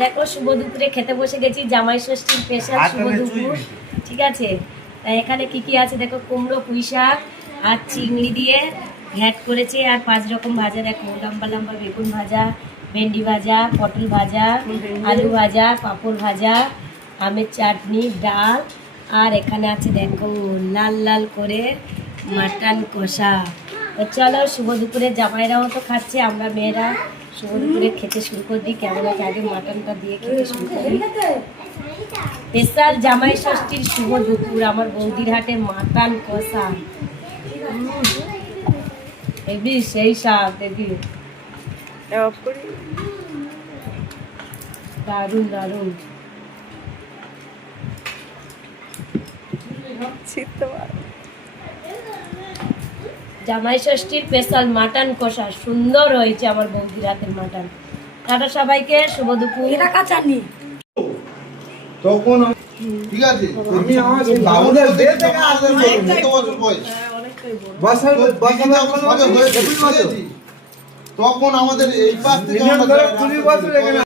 দেখো শুভ দুপুরে খেতে বসে গেছি, জামাই ষষ্ঠীর স্পেশাল শুভ দুপুর। ঠিক আছে, তাই এখানে কি কি আছে দেখো, কুমড়ো, পুঁই শাক আর চিংড়ি দিয়ে ঘ্যাট করেছে, আর 5 রকম ভাজা দেখো, লম্বা লম্বা বেগুন ভাজা, ভেন্ডি ভাজা, পটল ভাজা, আলু ভাজা, পাঁপড় ভাজা, আমের চাটনি, ডাল, আর এখানে আছে দেখো লাল লাল করে মাটন কষা। তো চলো শুভ দুপুরে জামাইরাও তো খাচ্ছে, আমরা মেয়েরা শুভ দুপুরে খেতে শুরু করে দিই। কেমন আছে আগে মাটনটা দিয়ে খেতে শুরু করি। স্পেশাল জামাই ষষ্ঠীর শুভ দুপুর, আমার বৌদির হাটে মাটন কষা। এবি সেই স্বাদ দেখি, দারুন দারুন। জামাই ষষ্ঠীর স্পেশাল মাটন কষা সুন্দর হয়েছে আমার বৌদির হাতের মাটন। টাটা সবাইকে, শুভ দুপুর। তখন ঠিক আছে, আমি আমার সেই বাবুদের বের থেকে আসতে কত বছর বয়স, তখন আমাদের এই পাশ থেকে 20 বছর এখানে